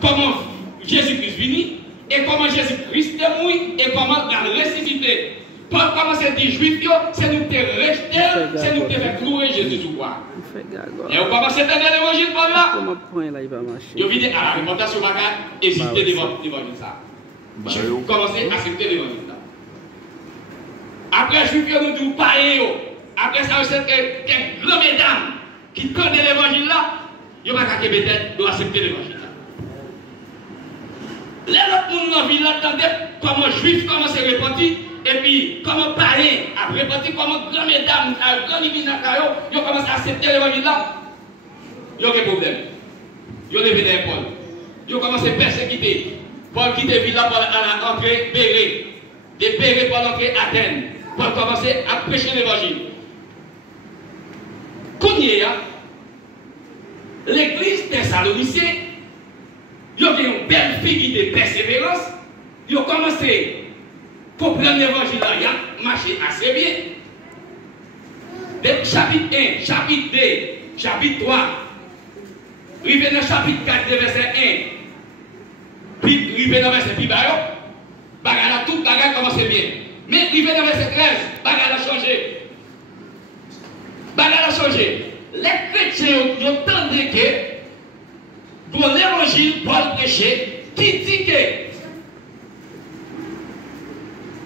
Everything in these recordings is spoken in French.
comment Jésus-Christ vini, et comment Jésus-Christ est mort, et comment il a ressuscité. Paul commence à dire juif, c'est nous qui rejeter, c'est nous qui fait clouer Jésus sous quoi. Et vous commencez à entendre l'évangile par là. Vous venez à la répontation, vous n'hésitez hésiter devant l'évangile ça. Vous commencez à accepter l'évangile là. Après, juif, nous disons païen. Après ça, c'est quelques grands mesdames qui tendent l'évangile là, ils ne vont pas peut-être accepter l'évangile là. Les autres gens dans la ville attendaient comment juif commence à répondre. Et puis, comment parler, après repartir, comment grand mesdames, grand église, ils commencent à accepter l'évangile là, ils ont des problèmes. Ils ont levé des Paul. Ils ont commencé à persécuter. Paul quitte la ville là pour entrer Béré. De Béré pour entrer Athènes. Paul commencer à prêcher l'évangile. Kounia, l'église Thessaloniciens, ils ont une belle figure de persévérance. Ils ont commencé pour prendre l'évangile là, il a marché assez bien. De chapitre 1, chapitre 2, chapitre 3, arrivé dans le chapitre 4, verset 1, puis arrivé dans le verset 2, bagarre tout bagarre commence bien. Mais arrivé dans le verset 13, bagarre a changé. Bagarre a changé. Les chrétiens ont entendu que pour l'évangile, Paul prêchait, qui dit que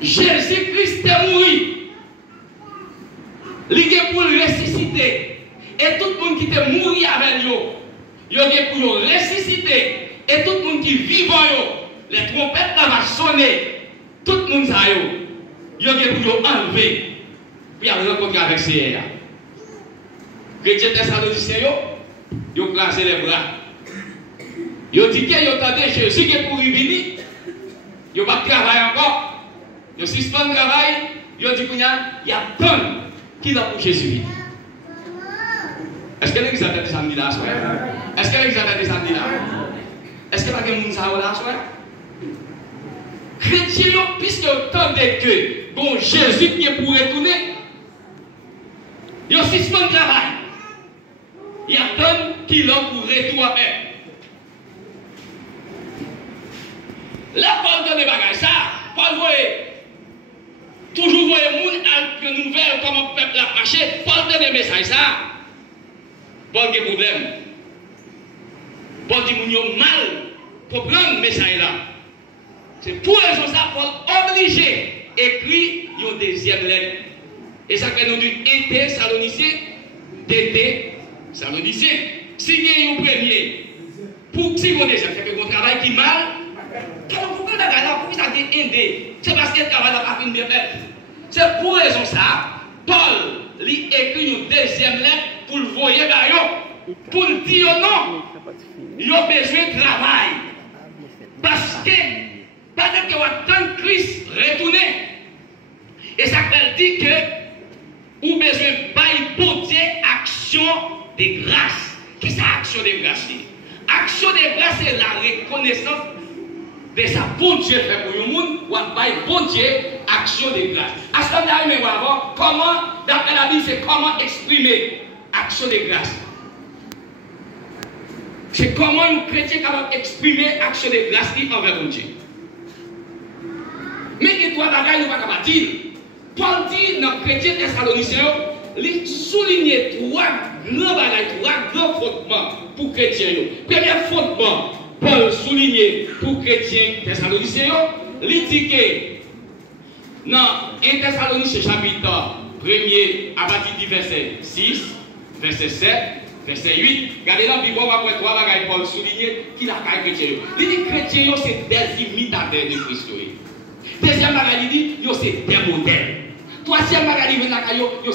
Jésus-Christ est mort. Il est pour ressusciter. Et tout le monde qui est mort avec lui, il est pour ressusciter. Et tout le monde qui vit vivant, les trompettes vont sonner. Tout le monde il est pour enlever. Puis il rencontrer avec Seigneur. Les chrétiens thessaloniciens, ils ont crasé les bras. Ils ont dit qu'ils attendaient Jésus qui est pour venir. Ils n'ont pas travaillé encore. Ils suspendent le travail, ils ont dit qu'il y a plein qui l'ont pour Jésus. Est-ce que l'église a été samedi là? Est-ce que l'église a été samedi là? Est-ce que pas de monde là? Chrétiens, puisque autant de que bon Jésus qui est pour retourner, ils suspendent le travail. Il y a plein qui l'ont pour retourner. Là, Paul donne des bagages. Ça, Paul voyait. Toujours voyez les gens avec nouvelles comment le peuple a marché. Paul donne des messages ça. Paul a des problèmes. Paul dit que nous mal pour prendre le message là. C'est pour raison ça, Paul obligé écrit une deuxième lettre. Et ça fait nous dire été Saloniciens, d'été Saloniciens. Si il y a un premier, pour si vous deuxième, c'est que vous travaillez qui mal. Pourquoi ça a été aidé? C'est parce que le travail n'a pas bien fait. C'est pour raison ça, Paul lui écrit une deuxième lettre pour le voyer pour le dire non. Il a besoin de travail. Parce que, peut-être qu'il y a tant de Christ retourné. Et ça veut dire que vous avez besoin de pour Dieu action de grâce. Qu'est-ce que c'est action de grâce? Action de grâce, c'est la reconnaissance de sa bon Dieu fait pour le monde, ou pas bon Dieu, action de grâce. À ce moment-là, comment, d'après la Bible, c'est comment exprimer action de grâce. C'est comment un chrétien capable d'exprimer action de grâce envers mon Dieu. Mais que toi, bagaille, nous ne pouvons pas dire. Paul dit dans le chrétien thessaloniciens, il souligne trois grands bagailles, trois grands fondements pour les chrétiens. Premier fondement, Paul souligne pour les chrétiens thessaloniciens, il dit que dans 1 Thessaloniciens chapitre 1er, à partir du verset 6, verset 7, verset 8, regardez dans la Bible, on va voir trois bagailles Paul souligne qu'il a fait chrétien. Il dit que les chrétiens, c'est des imitateurs de Christ. Deuxième bagaille, il dit que c'est des modèles. Troisième bagaille, il dit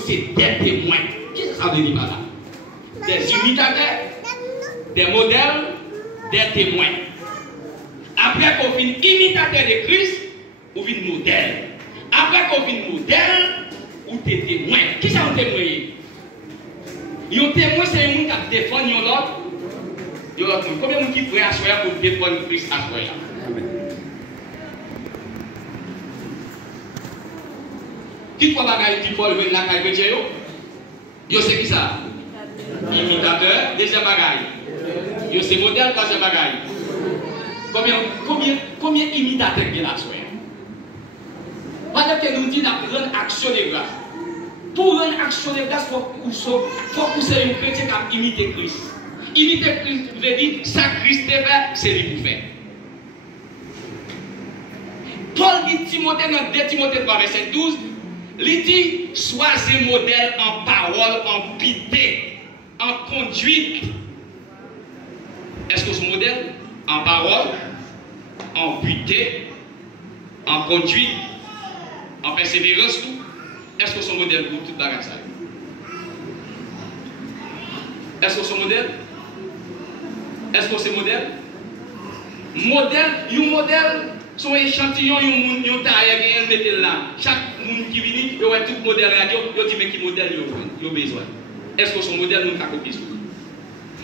c'est des témoins. Qu'est-ce que ça veut dire par là? Des imitateurs, des modèles, des témoins. Après qu'on finit imitateur de Christ, on finit modèle. Après qu'on finit modèle, ou des témoins. Qui ça un témoin? Un témoin, c'est un monde qui défend l'autre. Combien de gens qui pourraient assurer pour défendre Christ à soi? Qui trois bagailles qui Paul veut la caille chrétien? Yo c'est qui ça? Imitateur. Deuxième bagaille. Yo c'est modèle. Troisième bagaille. Combien imitateurs il y a là? Pendant que nous disons de rendre action de grâce. Pour rendre action de grâce, il faut que vous soyez un chrétien qui imite Christ. Imiter Christ veut dire ça Christ fait, c'est lui pour faire. Paul dit Timothée dans 2 Timothée 3, verset 12, il dit soyez modèle en parole, en piété, en conduite. Est-ce que c'est modèle? En parole, en piété, en conduite, en persévérance, tout. Est-ce que c'est modèle pour toute bagage? Est-ce que c'est modèle? Est-ce que c'est modèle? Un modèle, son échantillon, un taille, qui est là. Chaque monde qui vient, il y a tout modèle radio, il dit mais qui modèle il a besoin. Est-ce que son modèle nous a copié?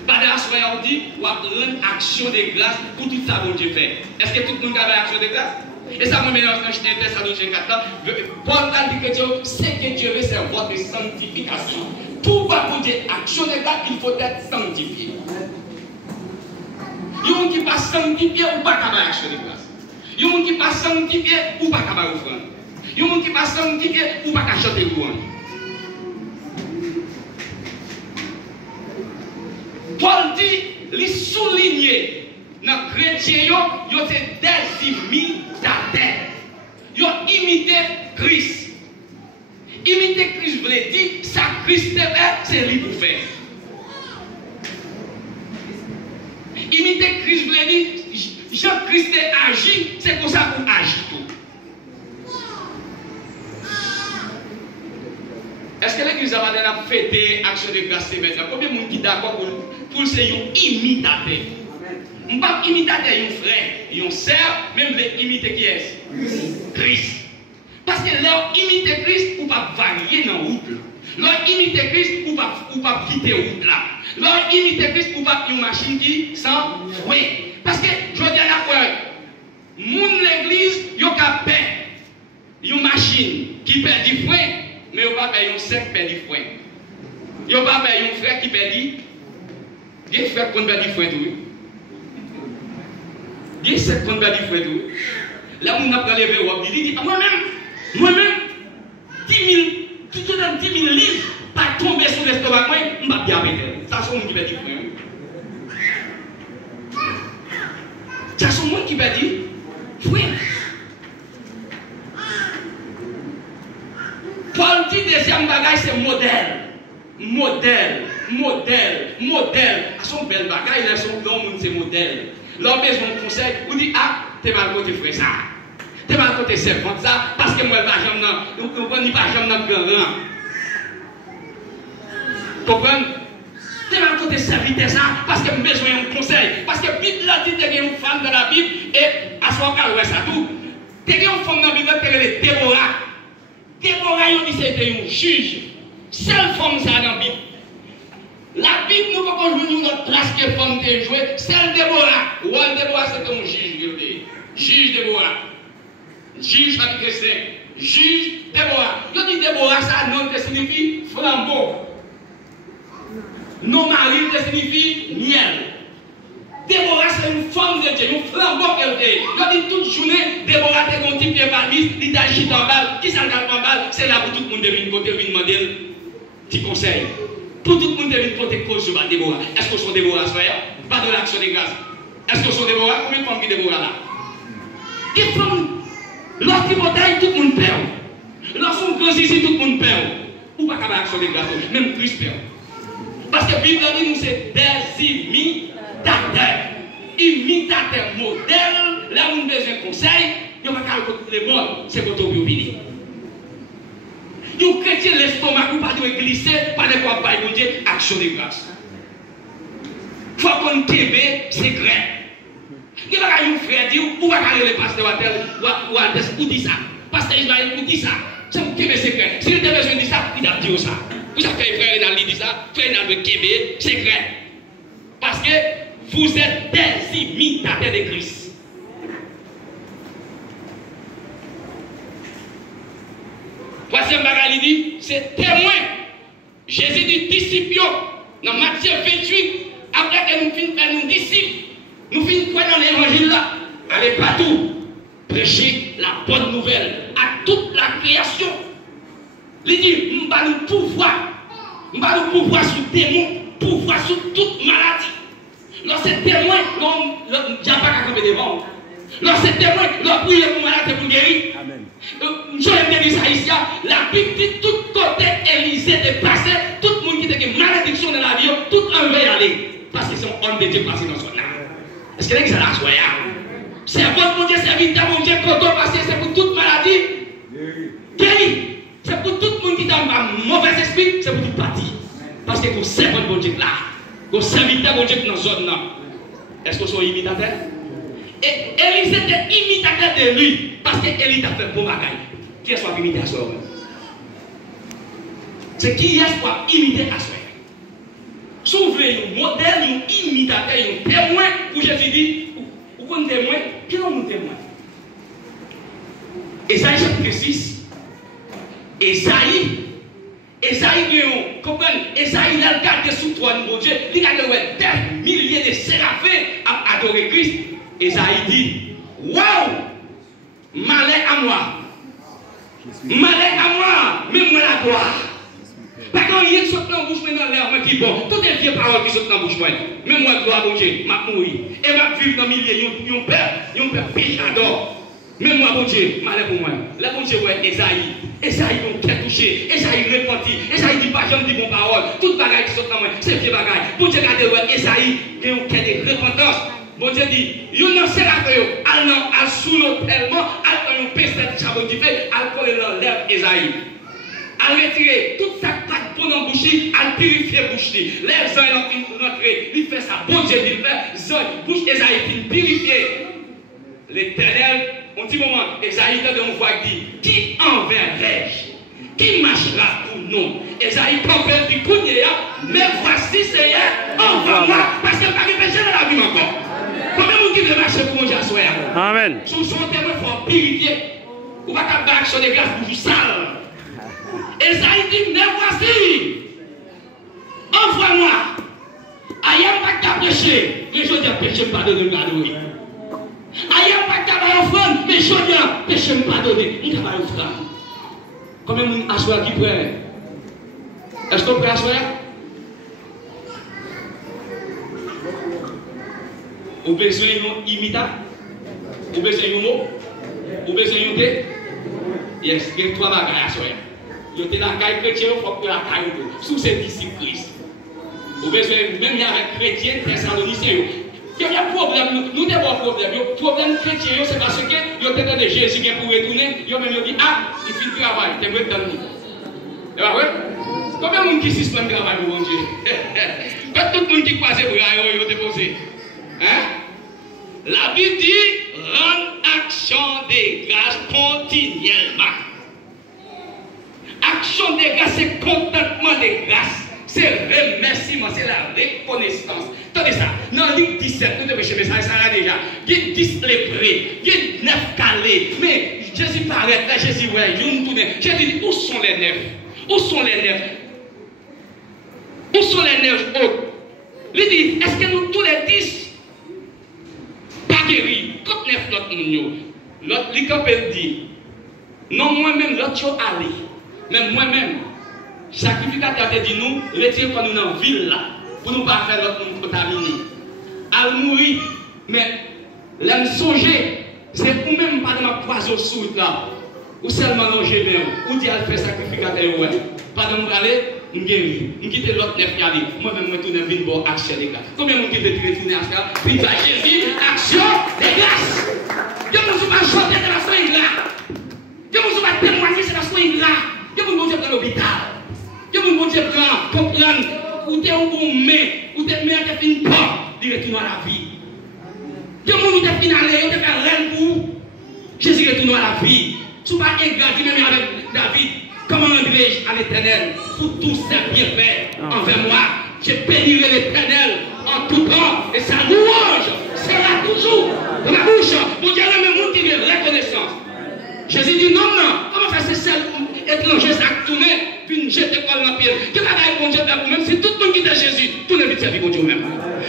Pas de la soirée, on dit, on va rendre action de grâce pour tout ça que Dieu fait. Est-ce que tout le monde a action de grâce? Et ça me met dans un chien de Thessaloniciens 4 ans. Paul a dit que Dieu, c'est que Dieu veut, c'est votre sanctification. Pour Dieu action de grâce, il faut être sanctifié. Il y a des gens qui ne sont pas sanctifiés ou pas capable d'action de grâce. Il y a des gens qui ne sont pas sanctifiés ou pas capable d'offrande. Il y a des gens qui ne sont pas sanctifiés ou pas capable de chanter louange. Paul dit, il souligne dans les chrétiens, ils ont des imitateurs. Ils ont imité Christ. Imiter Christ veut dire, ça Christ fait, c'est lui pour faire. Imiter Christ veut dire, Jean-Christ agit, c'est comme ça qu'on agit tout. Est-ce que l'église a fêté l'action de grâce maintenant? Combien de gens qui sont d'accord pour ser un imitateur? Je ne pas imitateur, un frère, un sœur, même les imiter qui est Christ. Parce que leur imiter Christ, ou pas varier dans la route. Leur imiter Christ, ou pas quitter la route là. Leur imiter Christ, ou pas une machine qui sans fouet. Parce que je dis à la fois, l'église, il y a une machine qui perd du fouet, mais il n'y a pas un sec qui perd du fouet. Il n'y a pas un frère qui perd du. Il y a un frère qui perd du fouet. Il y a un frère qui perd du fouet. Là, on a levé au il dit moi-même, 10 000 livres, pas tomber sur l'estomac, moi, je ne vais pas bien avec elle. Ça, c'est mon qui perd du fouet. Ça, c'est mon qui perd du fouet. Paul dit deuxième bagage, c'est modèle. Modèle. À son bel bagage, il a son grand monde, c'est modèle. L'homme besoin de conseil, vous dit, ah, t'es mal côté frère ça. T'es mal côté servante ça, parce que moi, je ne vais pas jamais dans le grand rang. Comprenez? T'es mal côté serviteur ça, parce que j'ai besoin de conseil. Parce que la Bible a dit que tu es une femme dans la Bible, et à son cas, ouais, ça tout. Tu es une femme dans la Bible, tu es Déborah. Déborah, il dit c'était un juge. Seule femme ça dans la Bible. La Bible nous pas jouer notre place que femme te jouer. Seule Déborah. Ouais, Déborah c'est un juge. Juge Déborah. Juge chapitre 5. Juge Déborah. Il dit Déborah ça non te signifie flambeau. Non mari te signifie miel. Déborah c'est une femme de Dieu, un flambeau qu'elle est. Il dit toute journée, Déborah te un petit pied parmi, il t'agite en balle. Qui s'en garde en balle? C'est là pour tout le monde devine côté, il demander petit conseil. Pour tout le monde devine côté cause sur Déborah. Est-ce que son Déborah frère? Pas de l'action de grâce. Est-ce que son Déborah? Combien de femmes qui Déborah là? Qui femme? Lorsqu'il bataille, tout le monde perd. Lorsqu'on grandit ici, tout le monde perd. Ou pas qu'à l'action de grâce, même plus perd. Parce que la Bible dit nous c'est des imitateurs. Imitateurs modèles, là où on a besoin de conseils, il n'y a pas qu'à les morts, c'est votre opinion. Vous chrétien l'estomac, vous ne pouvez pas glisser, pas de quoi pas Dieu, action de grâce. Il faut qu'on t'aime, c'est vrai. Il y a un frère qui dit, ou va aller le pasteur ou dit ça. Pasteur Ismaël, ou dit ça. C'est un Québec secret. Si vous avez besoin de ça, il a dit ça. Vous savez, frère Renal dit ça, frère Renal de Québec, secret. Parce que vous êtes des imitateurs de Christ. Troisième bagage, il dit, c'est témoin. Jésus dit disciples. Dans Matthieu 28, après que nous finissons faire nos disciples, nous finissons dans l'évangile là. Allez partout. Prêcher la bonne nouvelle à toute la création. Il dit, nous avons le pouvoir. Nous avons le pouvoir sur démons, pouvoir sur toute maladie. Lorsque témoin, il n'y a pas qu'à camper devant. Lorsque témoin, l'on prie pour malade pour guérir. Amen. Je vais dire ça ici. La Bible dit tout côté Élisée est passé, tout le monde qui a une malédiction dans la vie, tout en veut y aller. Parce qu'ils sont hommes de Dieu passés dans son âme. Est-ce que c'est ça la soirée? C'est votre mon Dieu, c'est vite, mon Dieu, quand on passe, c'est pour toute maladie. Guéri. C'est pour tout le monde qui a un mauvais esprit, c'est pour toute partie. Parce que vous savez votre bon Dieu là. Vous savez mon Dieu dans la zone là. Est-ce que vous êtes imitateur? Et Élisée était imitateur de lui. Parce qu'Élie a fait bon bagaille. Qui est-ce qui imite à soi? C'est qui est-ce qui imite à soi? Si vous voulez un modèle, un imitateur, un témoin, pour Jésus dit, vous connaissez témoin? Qui est un témoin? Esaïe chapitre 6. Esaïe, comprenez? Esaïe a gardé sous toi, mon Dieu. Il a des milliers de séraphins à adorer Christ. Esaïe dit, waouh, malheur à moi. Malheur à moi, mais moi la gloire. Parce qu'il y a qui saute dans la bouche, mais dans l'air, qui bon. Toutes les vieilles paroles qui sautent dans la bouche, mais moi, gloire, mon Dieu, m'a mourir. Et m'a vivre dans le milieu, ils ont peur péchador. Mais moi, bon Dieu, malheur pour moi. Là, bon Dieu, ouais, Esaïe, ils ont cœur touché, Esaïe repenti, Esaïe dit pas, j'aime dire bon parole. Toute bagaille qui saute dans moi, c'est vieux bagaille. Bon Dieu, regardez, ouais, Esaïe, il a un cœur de repentance. Bon Dieu dit, il y a un séraphin, al sous l'eau tellement, al un pestet chabot du fait, al coller dans l'herbe Esaïe. Al retirer toute sa patte pour dans bouche, al purifier bouche. L'herbe zone est rentrée, il fait ça. Bon Dieu dit, il fait zone, bouche Esaïe, il purifier. L'Éternel, on dit moment, Esaïe dans une voix dit, qui enverrai-je? Qui marchera pour nous? Esaïe propose du coup, mais voici Seigneur, envoie-moi, parce qu'il n'y a pas de péché dans la vie encore. Combien de gens qui marcher pour manger à soi? Amen. Sous son témoin, il faut purifier. Ou pas qu'à battre sur les grâces pour du sale. Esaïe dit, mais voici, envoie-moi. Aïe, pas qu'à pécher. Mais je dis, péché, pardonne, me pardonner. Aïe, pas qu'à offrande. Mais je dis, péché, me pardonner. Il n'y a pas d'offrande. Combien de gens à soi qui prennent? Est-ce qu'on peut à soi? Vous avez besoin d'un imitant? Vous avez besoin d'un mot? Vous avez besoin d'un thé? Yes, il y a trois bagages à soi. Il y a la caille chrétienne, il faut que la caille sous ces disciples Christ. Vous avez besoin, même avec chrétiens, thessaloniciens. Il y a un problème, nous avons un problème. Le problème chrétien, c'est parce que il y a peut-être des Jésus qui pour retourner, il y a même dit, ah, il fait le travail, tu es dans nous. C'est pas vrai? Combien de gens qui suspendent le travail pour Dieu? Quand tout le monde qui passe pour il est déposé. Hein? La Bible dit, rendre action de grâce continuellement. Action de grâce, c'est contentement de grâce. C'est remerciement, c'est la reconnaissance. Attendez ça, dans le livre 17, nous devons chercher ça là déjà. Il y a 10 léprés, il y a 9 calés. Mais Jésus paraît, là Jésus, ouais, il tourne. Jésus dit, où sont les 9? Où sont les 9? Où sont les 9 autres? Il dit, est-ce que nous tous les 10 pas guéris? Quand 9 l'autre nous, l'autre, il dit, non, moi-même, l'autre, allé. Même moi-même, sacrificateur te dit nous, retirez quand nous dans la ville là, pour nous pas faire l'autre monde contaminé. À mourir, mais l'aime songer, c'est pour même pas de ma poison sous là, ou seulement longer bien, ou dire à faire sacrificateur, ouais. Pas de me aller, je guéris, je quitte l'autre neuf qui arrive. Moi-même, je tourne une bonne action des gars. Combien de gens qui veulent retourner à ça? Puis va Jésus, action des grâces. Que nous sommes chanter de la soirée là. Que nous sommes témoigner de la soirée là. Que vous ne dans l'hôpital. Que vous ne pas comprendre où tu es un bon mais, où tu es mère qui finit pas de retourner à la vie. Que vous ne faites pas aller, vous faire reine pour Jésus retourne à la vie. Si vous ne faites pas même avec David, comment rendrai-je à l'Éternel pour tous ses bienfaits envers moi? Je bénirai l'Éternel en tout temps et sa louange sera toujours dans ma bouche. Mon Dieu, le même monde qui veut reconnaissance. Jésus dit non, non, comment faire c'est seul étranger, ça a tourné, puis une jette école dans le pied. Que la gagne bon Dieu, même si tout le monde quitte Jésus, tout le monde vite servir bon Dieu même.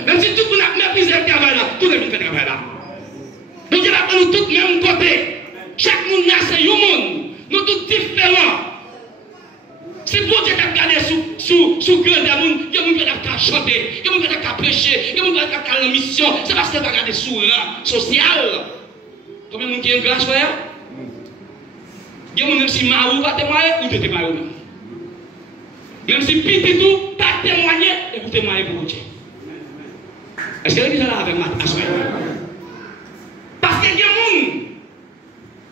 Même si tout le monde a méprisé le travail là, tout le monde fait le travail là. Bon Dieu, nous tous même côté. Chaque monde naissent un monde. Nous tous différents. Si bon Dieu t'a regardé sous grand monde, il y a des gens qui ont chanté, il y a des gens qui ont prêché, il y a des gens qui ont la mission. C'est parce que tu as regardé sous rang social. Combien de gens qui ont une grâce, frère? Il y a des gens même si Marou va témoigner, ou tu témoignes même. Même si petit tout, tu as témoigné, et vous témoignez pour Dieu. Est-ce que vous êtes là avec moi? Parce qu'il y a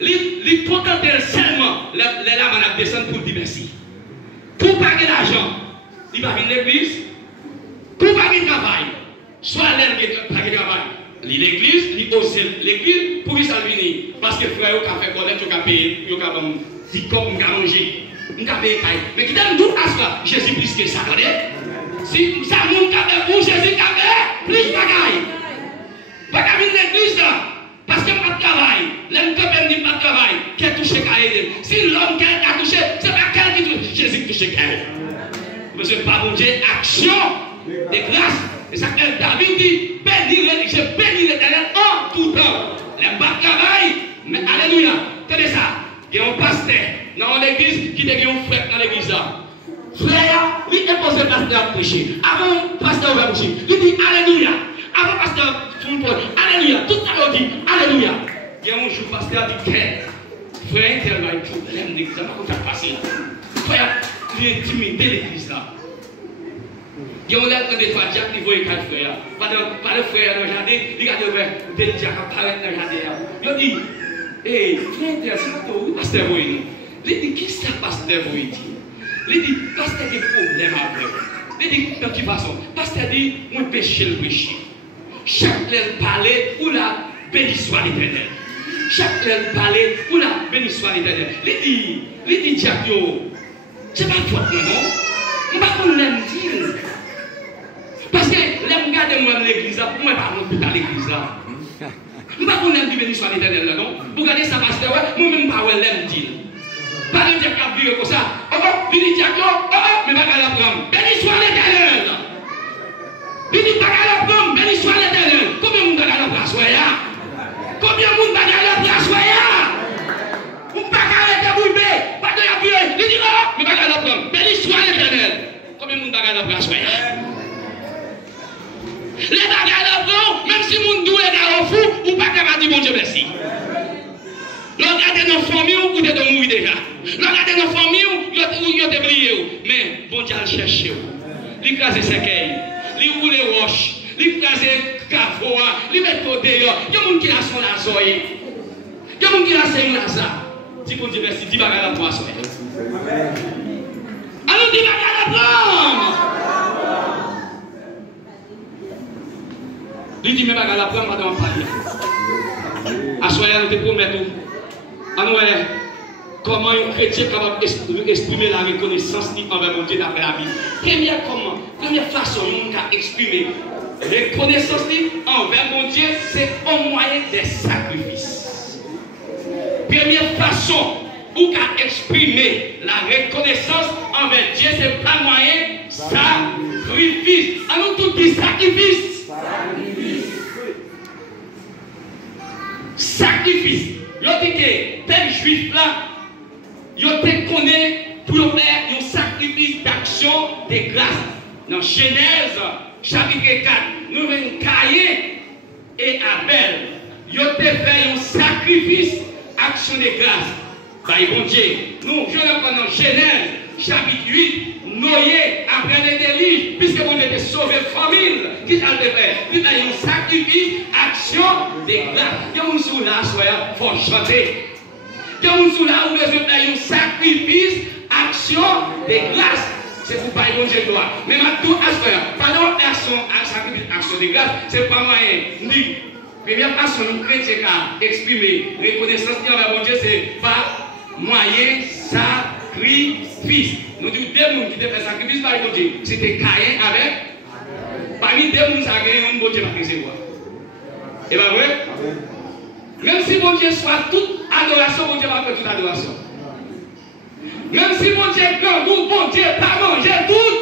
des gens qui sont contents seulement, les lames à descendre pour dire merci. Pour payer l'argent, il va venir l'église. Pour payer le travail, soit l'aide qui paye le travail, l'église, il ose l'église pour qu'il s'en vienne. Parce que frère, il a fait connaître, il a payé, il a dit comme il a mangé, il a payé. Mais qui donne tout à cela, Jésus plus que ça, attendez. Si ça monte à faire pour Jésus, il a fait plus de bagaille. Pas qu'à venir l'église là. Parce que pas de travail, l'homme qui n'a pas de travail, qui a touché Kaïd. Si l'homme qui a touché, ce n'est pas quelqu'un qui touche, Jésus qui touche Kaïd. Mais ce n'est pas bon Dieu, action de grâce. Et ça que David dit, je bénis l'Éternel en tout temps. Les pas de travail, mais alléluia. Tenez ça, il y a un pasteur dans l'église qui a un frère dans l'église là. Frère, lui impose le pasteur à prêcher. Avant le pasteur va prêcher, il dit alléluia. Avant le pasteur, alléluia, tout ça dit alléluia. Il y a un jour, pasteur dit frère, il y a un problème d'église, ça va passer. Frère, il est intimidé l'église là. Il y a un lettre de Fadjak qui voit quatre frères. Pas de frère dans le jardin, il y a des Diak qui apparaissent dans le jardin. Il dit, hé, frère, c'est pas toi, pasteur Voyou. Il dit, qui c'est pasteur Voyou? Il dit, pasteur a des problèmes avec. Il dit, de quelle façon? Pasteur dit, moi péché le péché. Chaque lèvre parlait, ou la béni soit l'Éternel. Chaque lèvre parlait, ou la béni soit l'Éternel. Il dit, Diakyo, c'est pas faute, non? Je ne sais pas qu'on l'aime dire. Parce que l'aime garder moi l'église, pour moi, pas mon à l'église là. Je ne sais pas qu'on aime dire béni soit l'Éternel là, non? Pour garder ça, pasteur, moi-même, pas l'aime dire. Pas le dire qu'il y a comme ça. Oh, il dit Diakyo, mais pas qu'à la prendre. Béni soit l'Éternel. Il dit pas qu'à la prendre, béni soit l'Éternel. Combien de monde a la place, combien de monde a la place, on ne peut pas arrêter de bouiller, pas de appuyer. Il dit oh, mais pas qu'à la prendre, béni soit l'Éternel. Combien de monde a la place, les bagages à la prendre, même si mon doux est au fou, ou pas qu'à dire bon Dieu merci. Regardez nos familles où vous êtes mourir déjà. Regardez nos familles où vous êtes brillés. Mais bon Dieu a cherché. Il crase ses cailles, il roule les roches, il crase les cavois, il met côté. Il y a des gens qui a son lazoï. Il y a des gens qui a son lazoï. Si bon Dieu merci, dis bagages à la prendre. Alors dis bagages à la prendre. Il dit mais bagages à la prendre, madame Palia. À soyez nous te promettons. Comment un chrétien est capable d'exprimer la reconnaissance envers mon Dieu d'après la Bible. Première façon dont on a exprimé la reconnaissance envers mon Dieu, c'est au moyen des sacrifices. Première façon où on a exprimé la reconnaissance envers Dieu, c'est par moyen sacrifice. Alors tout dit sacrifice. Sacrifice. Yo dit que tel juif là, yo te connaît pour faire un sacrifice d'action de grâce. Dans Genèse chapitre 4, nous avons Caïn et Abel. Yo te fait un sacrifice action de grâce. Bah bon Dieu, nous je reprends dans Genèse chapitre 8. Noé après le déluge, puisque vous avez sauvé la famille, qui t'a fait? Il a un sacrifice, action de grâce. Il y a un sous là, il faut chanter. Il y a un sous là où vous avez un sacrifice, action de grâce. C'est pour pas y manger gloire. Mais maintenant, à ce moment, pendant sacrifice, action de grâce, c'est pas moyen. Ni première façon nous chrétiens à exprimer reconnaissance envers mon Dieu, c'est par moyen sacrifice. Nous disons deux personnes qui ont fait sacrifice par mon Dieu. C'était Caïn avec. Parmi deux personnes, ça a gagné un bon Dieu par recevoir. Et bien vrai? Même si mon Dieu soit toute adoration, mon Dieu va faire toute adoration. Même si mon Dieu est grand, bon Dieu pas manger tout.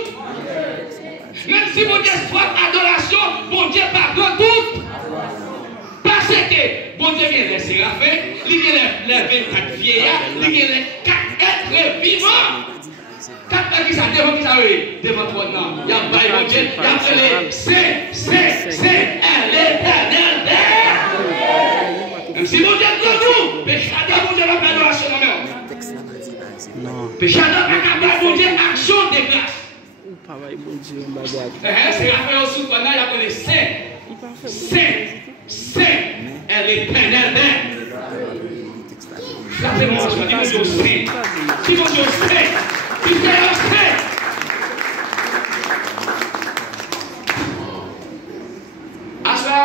Même si mon Dieu soit adoration, bon Dieu pas grand tout. Parce que Bon Dieu, il y a les séraphins, il y a les 24 vieillards, il y a les 4 êtres vivants. 4 êtres qui sont devant toi, non. Il y a bon Dieu, il y a appelé c'est l'éternel Père. Même si mon Dieu est dans nous, péchador, mon Dieu va faire l'adoration. Péchador, mon Dieu, action de grâce. C'est la fin aussi, pendant il y a appelé c'est l'éternel Père. Ça c'est mon Dieu, dis mon Dieu, c'est. Dis mon Dieu, c'est. Dis mon Dieu, c'est.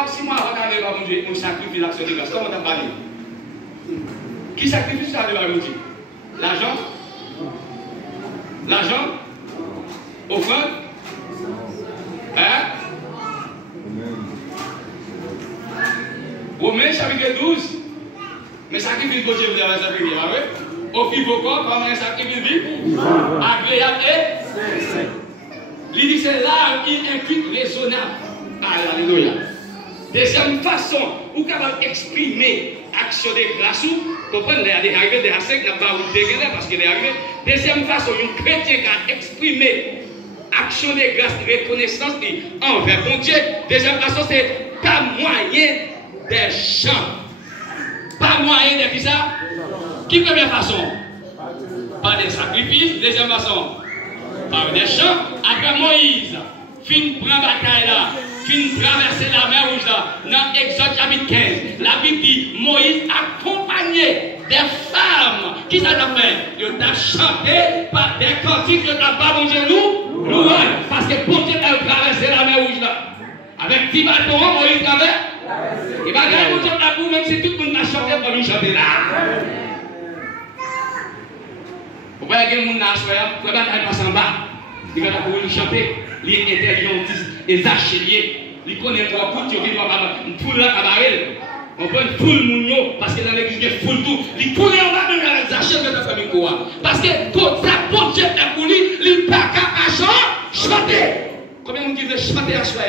Si moi, regarde mon Dieu, on sacrifie l'action de grâce, comment on parle? Qui sacrifie ça devant mon Dieu? L'argent? L'argent? Offrande? Hein? Romains chapitre 12. Mais sacrifice pour Dieu, vous avez sacrifié, oui? Offrir vos corps comme un sacrifice vivant, agréable et. Il dit c'est là qu'il implique raisonnable. Alléluia. Deuxième façon, vous pouvez exprimer action de grâce, vous comprenez, il y a des arrivées de la secte, il n'y a pas de dégueuler parce qu'il est arrivé. Deuxième façon, un chrétien qui a exprimé action de grâce, reconnaissance envers mon Dieu. Deuxième façon, c'est pas moyen des chants. Pas moyen de ça. Qui première façon? Par des sacrifices. Deuxième façon, par des chants. Après Moïse, fin prend bataille là. Fin traverser la mer rouge là, dans Exode chapitre 15, la Bible dit Moïse accompagné des femmes qui s'en ont fait. Ils ont chanté par des cantiques de la bas mon Dieu nous, parce que pour Dieu a traversé la mer rouge là. Avec 10 bâtons, Moïse avait. Il va gagner mon Dieu la boue, même si tout le monde a chanté pour nous chanter là. Vous voyez que le monde a choisi, vous pouvez pas passer en bas. Il va nous chanter. Il est intelligent, les acheliers, il connaît trois coups, il dit, pour la cabaret, on peut une foule mounio, parce que dans l'église, il y a foule tout, il tourne en bas, même avec les achets de la famille quoi. Parce que tout ça, pour Dieu est pour lui, il n'est pas qu'à chanter. Combien de monde qui veut chanter à soi?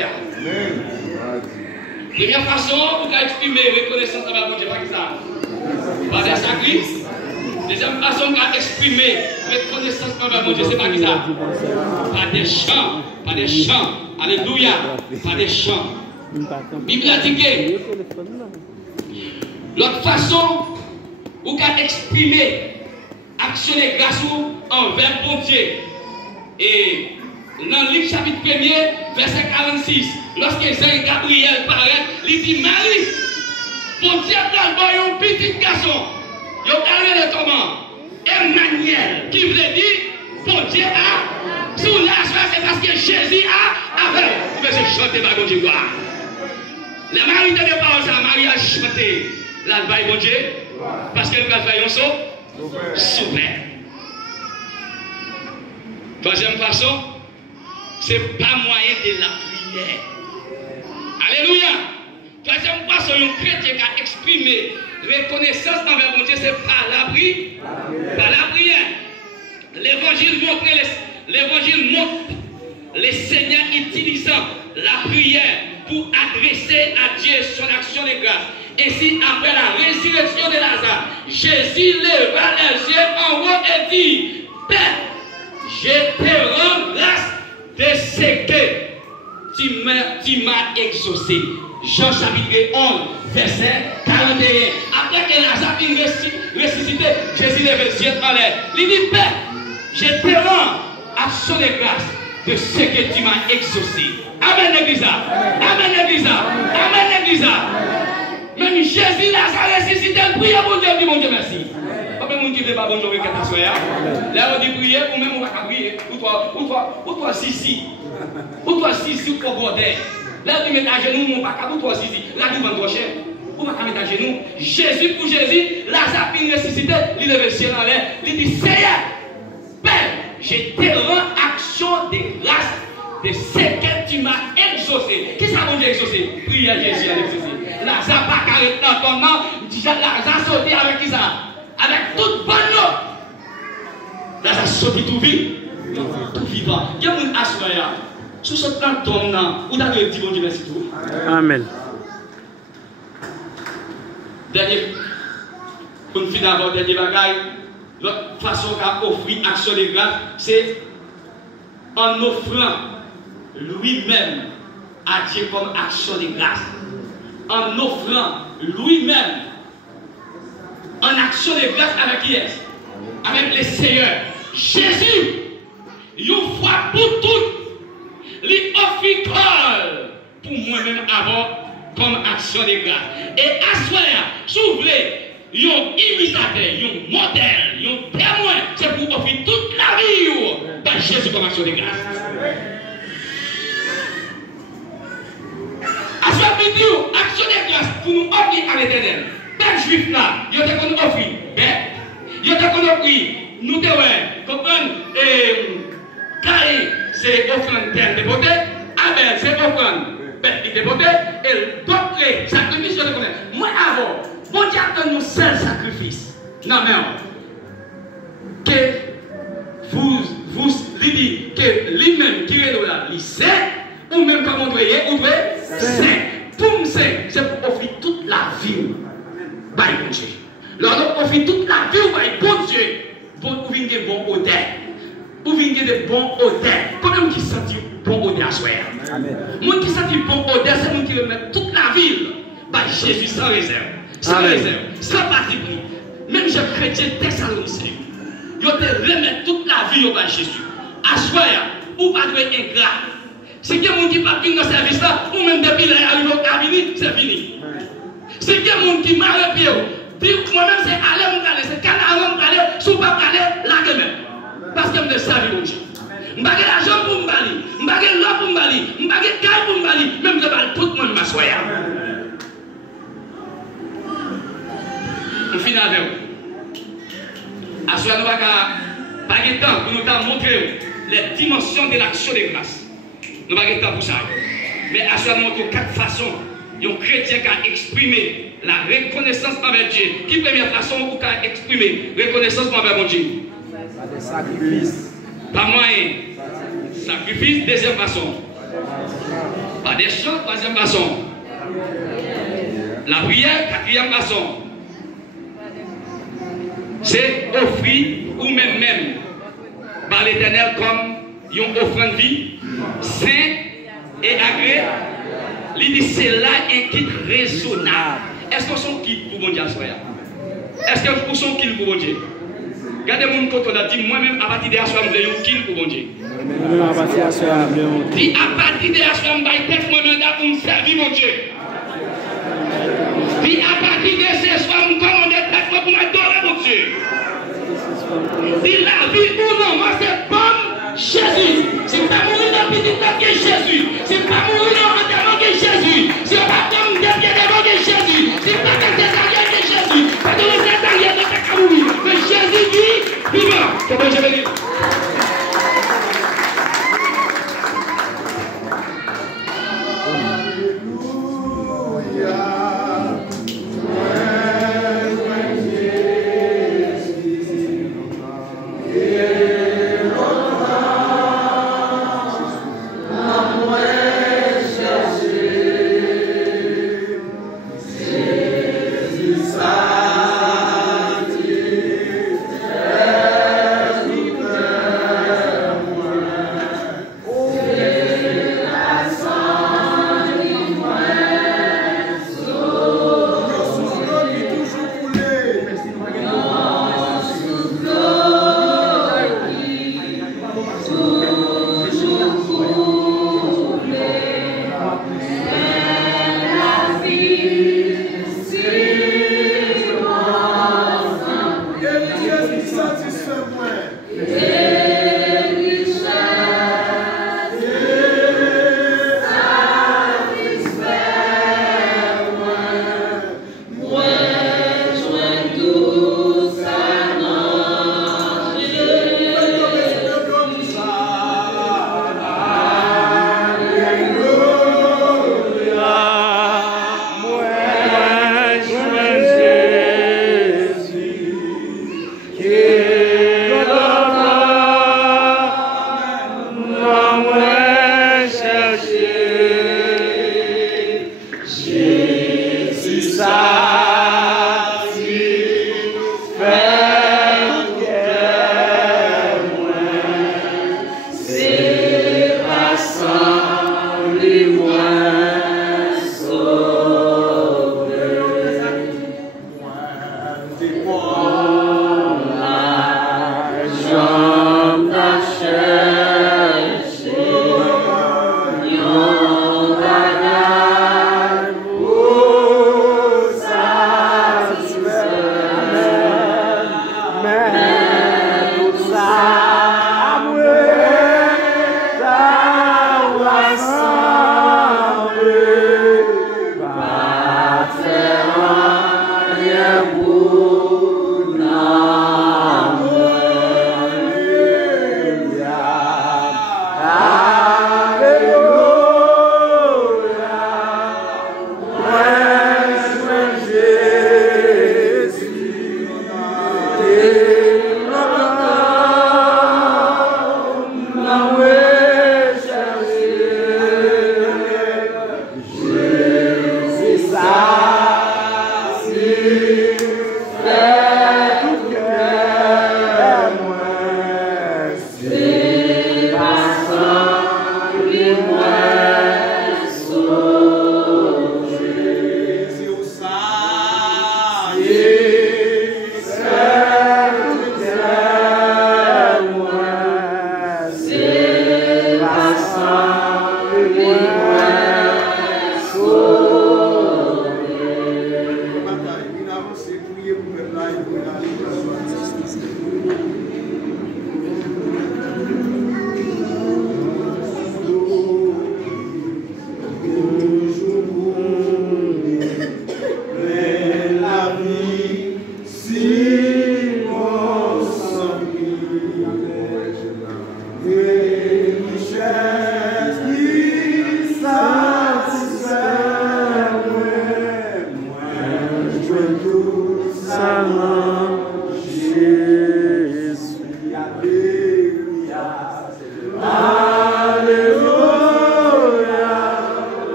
Première façon, vous pouvez exprimer reconnaissance envers mon Dieu, pas ça. Par des sacrifices. Deuxième façon qu'a exprimé reconnaissance envers mon Dieu, c'est pas qui ça? Pas des chants, pas des chants. Alléluia, pas des chants. Bible a dit que l'autre façon où qu'a exprimé action de grâce envers mon Dieu. Et dans le livre chapitre 1er, verset 46, lorsque Jean Gabriel paraît, il dit Marie, mon Dieu dans le un petit garçon. Ils ont parlé de comment? Emmanuel, qui voulait dire, bon Dieu a, sous la joie, c'est parce que Jésus a avec. Vous pouvez chanter par bon Dieu. Les maris de parole, ça, Marie a chanté la vaille bon Dieu, parce qu'elle va faire un saut, super. Troisième façon, c'est pas moyen de la prière. Alléluia. Troisième façon, un chrétien qui a exprimé reconnaissance envers mon Dieu, c'est par la prière. Par la prière. L'évangile montre les seigneurs utilisant la prière pour adresser à Dieu son action de grâce. Ainsi, après la résurrection de Lazare, Jésus leva les yeux en haut et dit, Père, je te rends grâce de ce que tu m'as exaucé. Jean chapitre 11, verset 41. Après que Lazare est ressuscité, Jésus lève les yeux en l'air. Il dit, Père, je te rends action de grâce de ce que tu m'as exaucé. Amen l'église. Amen l'église. Amen l'église. Même Jésus Lazare ressuscité, prie à mon Dieu, dit mon Dieu merci. Pas même qui ne veut pas bonjour avec ta soeur. Là on dit prier, ou même on va prier. Ou toi sisi. Ou toi sisi ou toi bordel. Là tu mets à genoux, mon pas ou toi sisi. Là tu vas cher. Ou pas mettre à genoux. Jésus pour Jésus, Lazare ressuscité, il lève le ciel en l'air. Il dit Seigneur, Père, je te rends action de grâce de ce que tu m'as exaucé. Qui ça mon Dieu exaucé? Prie à Jésus à l'exaucé. Lazare pas carré dans ton nom. Lazare sauté avec qui ça? Avec toute bonne note. Lazare sauté tout vivant. Il y a un assoya. Sous ce plan de ton nom, où t'as dit bon Dieu merci tout. Amen. Dernier, pour finir avant dernier bagaille, l'autre façon qu'a offrir action de grâce, c'est en offrant lui-même à Dieu comme action de grâce. En offrant lui-même en action de grâce avec qui est? Avec le Seigneur. Jésus, une fois pour toutes, lui offre pour moi-même avant comme action de grâce. Et à ce moment-là, si vous voulez, un imitateur, un modèle, un témoin, c'est pour offrir toute la vie par Jésus comme action de grâce. À ce moment-là, action de grâce pour nous offrir à l'éternel. Pas de juif là, il y a des qu'on offre. Il y a des qu'on offre. Nous devons comprendre. Caïn, c'est offrande terre de beauté. Abel, c'est offrande bête de beauté. Et d'autres sacrifices, je le connais. Moi, avant, bon Dieu a donné un seul sacrifice. Non, mais que vous dites que lui-même qui est là, il sait, ou même comme on doit y ou c'est. Pour me c'est pour offrir toute la vie. By bon Dieu. Lorsqu'on offre toute la vie by bon Dieu, pour venir de bons odeurs. Pour venir de bons odeurs. Comment qui sentit bon odeur à soi? Moun qui sentit bon odeur, c'est moun qui remet toute la ville by Jésus sans réserve. Sans réserve. Sans parti pris. Même les chrétiens thessaloniciens, ils remettent toute la vie by Jésus. À soi, ou pas de ingrat. C'est que moun qui ne peut pas venir dans le service là, ou même depuis là, arrive au cabinet, c'est fini. C'est que les gens qui marrent le pied, moi-même c'est aller me caler, c'est canard me caler, sous pas caler, là que même. Parce que je me serve mon Dieu. Je n'ai pas l'argent pour me balayer, je n'ai pas l'eau pour me balayer, je n'ai pas le caille pour me balayer, même je vais tout le monde m'asseoir. On finit avec vous. Assoyez nous pas de temps pour nous montrer les dimensions de l'action de grâce. Nous n'avons pas de temps pour ça. Mais assoyez nous montrer 4 façons. Un chrétien qui a exprimé la reconnaissance envers Dieu. Qui première façon où qui a exprimé reconnaissance envers mon Dieu? Par des sacrifices. Par moyen. Sacrifice, deuxième façon. Par des chants, troisième façon. La prière, quatrième façon. C'est offrir ou même par l'Éternel comme une offrande vie, saint et agréable. Il dit c'est là un kit raisonnable. Est-ce qu'on sont qui pour bon Dieu? Est-ce que vous sont qui pour bon Dieu? Regardez mon côté, on a dit moi-même à partir de la soirée, je suis qui pour bon Dieu. À partir de la soirée, dit à partir de la soirée, je suis moi-même pour me servir mon Dieu. Dit à partir de ce soir, je commande tête pour m'adorer mon Dieu. Dit la vie ou non, moi c'est bon Jésus. C'est pas mourir dans le petit temps que Jésus. C'est pas mourir dans l'enterrement que Jésus. C'est pas comme dernier devant que Jésus. C'est pas que c'est arrière que Jésus. Parce que c'est arrière de ta mourir. Mais Jésus dit, vivant. Comment je vais dire? Alléluia.